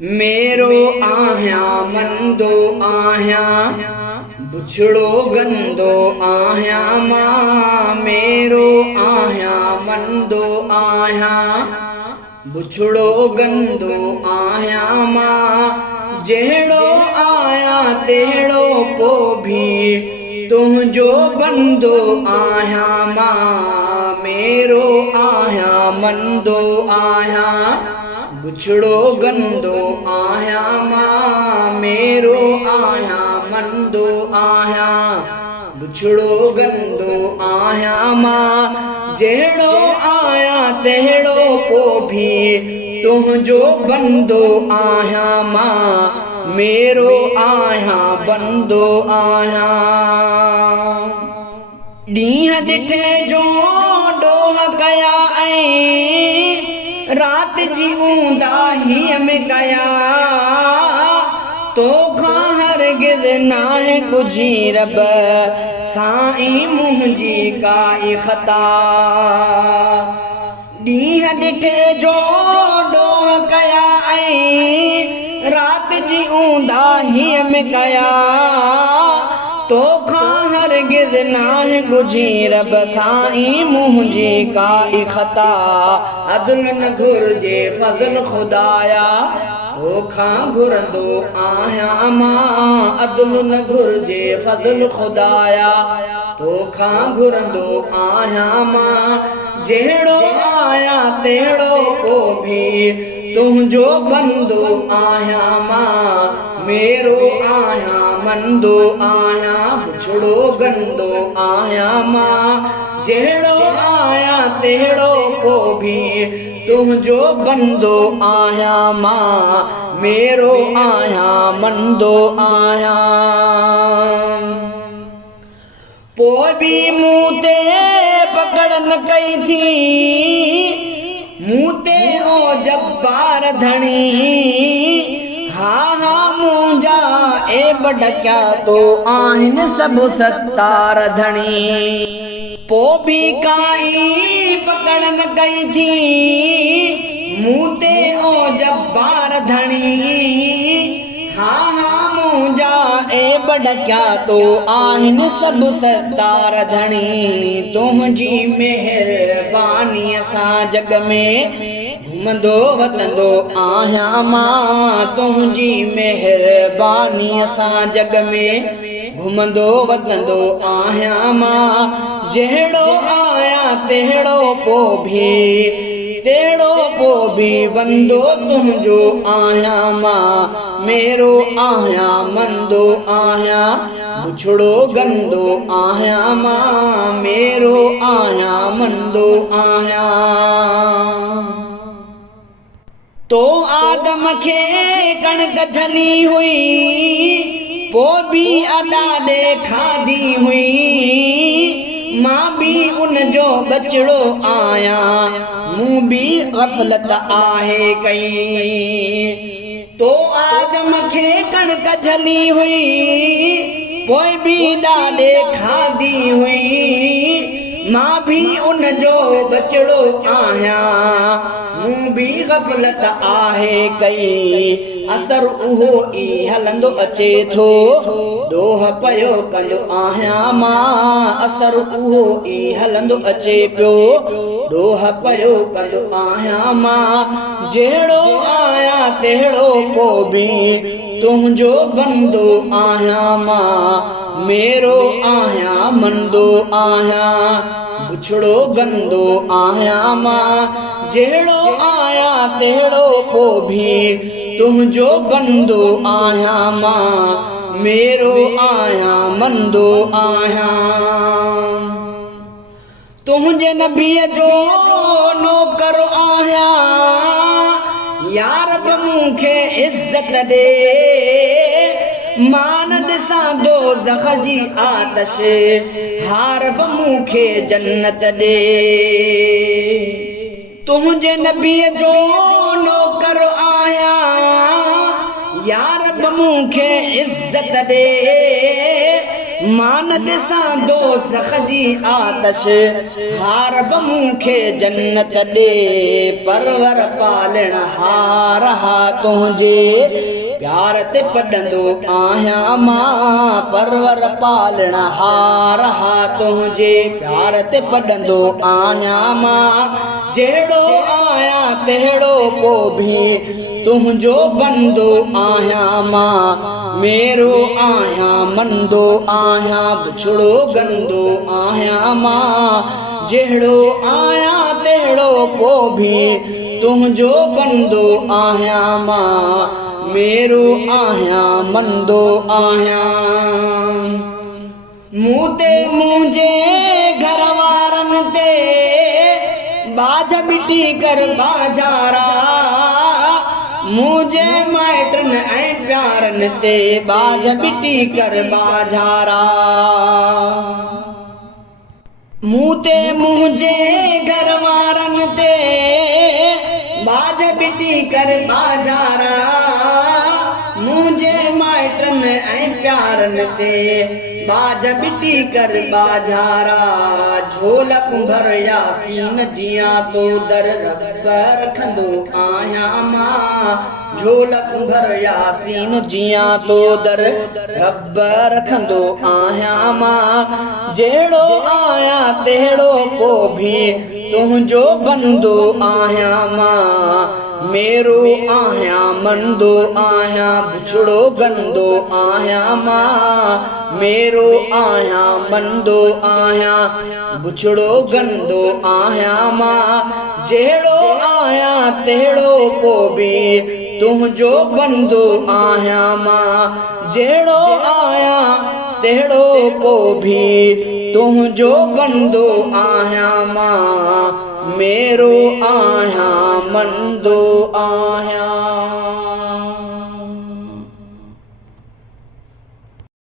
मेरो आहिया मंदो आहिया बुछड़ो गंदो आहिया मां। मेरो आहिया मंदो आहिया बुछड़ो गंदो आहिया मां। जहिड़ो आया तेड़ो पो भी तुझो बंदो आहिया मां। मेरो आहिया मंदो आहिया बुछड़ो गंदो आहिया मां। मेरो आहिया मंदो आहिया बुछड़ो गंदो आहिया मां। जहिड़ो आया तहिड़ो पो भी तुझो बंदो आहिया मां। मेरो आहिया बंदो आहिया। ॾींहं ॾिठे जो ॾोह कया ऐं रात जी ऊंदाहीअ में कया। तोखां हरगिज़ नाहे कुझी रब साईं मुंहिंजी काई ख़ता। ॾींहं ॾिठे जो ॾोह कया ऐं रात जी ऊंदाहीअ में कया। तोखां हरगिज़ नाहे कुझी रब साईं मुंहिंजी काई ख़ता। अदल न घुर्जे फज़ल खुदाया तोखां घुरंदो आहिया मां। अदल न घुर्जे फज़ल खुदाया तोखां घुरंदो आहिया मां। जहिड़ो आया तहिड़ो पो भी तुझो बंदो आहिया मां। मेरो आहिया मंदो आहिया बुछड़ो गंदो आहिया मां। जहिड़ो आया तहिड़ो पो भी तुझो बंदो आहिया मां। मेरो आहिया मंदो आहिया। पोइ भी मूं ते पकड़ न कई थी मूं ते ओ जब्बार धणी। हा हा मुंहिंजा ऐब ढकिया तो आहिनि सभु सत्तार धणी। पो भी काई पकड़ न कई थी मूं ते ओ जब्बार धणी। हा हा मुंहिंजा ऐब ढकिया तो आहिनि सभु सत्तार धणी। तुंहिंजी महिरबानीअ सां जग में घुमंदो वतंदो आहिया मां। तुंहिंजी महिरबानीअ सां जग में घुमंदो वतंदो आहिया मां। जहिड़ो आया तहिड़ो पो भी बंदो तुझो आहिया मां। मेरो आहिया मंदो आहिया बुछड़ो गंदो आहिया मां। मेरो आहिया मंदो आहिया। तो आदम खे कणक झली हुई पो भी अॾा ॾे खाधी हुई। मां भी उनजो बचड़ो आया मूं भी ग़फ़लत आहे कई। तो आदम खे कणक झली हुई पोइ भी ॾाॾे खाधी हुई। मां भी उनजो बचड़ो आहिया मूं भी ग़फ़लत आहे कई। असर उहो ई हलंदो अचे थो ॾोह पयो कंदो आहिया मां। असर उहो ई हलंदो अचे पियो ॾोह पयो कंदो आहिया मां। जहिड़ो आया तहिड़ो पो भी तुझो बंदो आहिया मां। मेरो आहिया मंदो आहिया बुछड़ो गंदो आहिया मां। जहिड़ो आया तहिड़ो पो भी तुझो बंदो आहिया मां। मेरो आहिया मंदो आहिया। तुंहिंजे नबीअ जो नौकर आहिया या रब मूंखे इज़त ॾे। मां न ॾिसां दोज़ख जी आतश हा रब मूंखे जन्नत ॾे। तुंहिंजे नबीअ जो नौकर आहिया या रब मूंखे इज़त ॾे। मान ॾिसां दोज़ख जी आतश हार बि मूंखे जन्नत ॾे परवर पालण हार हा तुंहिंजे प्यार ते पढ़ंदो आहियां मां परवर पालण हार हा तुंहिंजे प्यार ते पढ़ंदो आहियां मां जहिड़ो आहियां तहिड़ो को बि तुंहिंजो बंदो आहियां मां मेरो आहियां मंदो आहियां बिछड़ो गंदो आहियां मां जहिड़ो आहियां तहिड़ो को बि तुंहिंजो बंदो आहियां मां मेरो आहियां मंदो आहियां मूं ते मुंहिंजे घर वारनि ते बाज बिटी कर बाजारा मुझे माइटन ऐं प्यारन ते बाज बिटी कर बाजारा मूं ते मुंहिंजे घर वारन ते बाज बिटी कर बाजारा मुझे माइटन ऐं प्यारन ते बाज बिटी कर बाजारा झोल कुंभर यासीन जिया तो दर रब रखंदो आहियां मां झोल कुंभर यासीन जिया तो दर रब रखंदो आहियां मां जहिड़ो आहियां तहिड़ो को बि तुंहिंजो बंदो आहियां मां मेरो आहियां मंदो आहियां बिछड़ो गंदो आहियां मां मेरो आहियां मंदो आहियां बिछड़ो गंदो आहियां मां जहिड़ो आहियां तहिड़ो को बि तुंहिंजो बंदो आहियां मां जहिड़ो आहियां तहिड़ो को बि तुंहिंजो बंदो आहियां मां मेरो आहियां मंदो आहियां।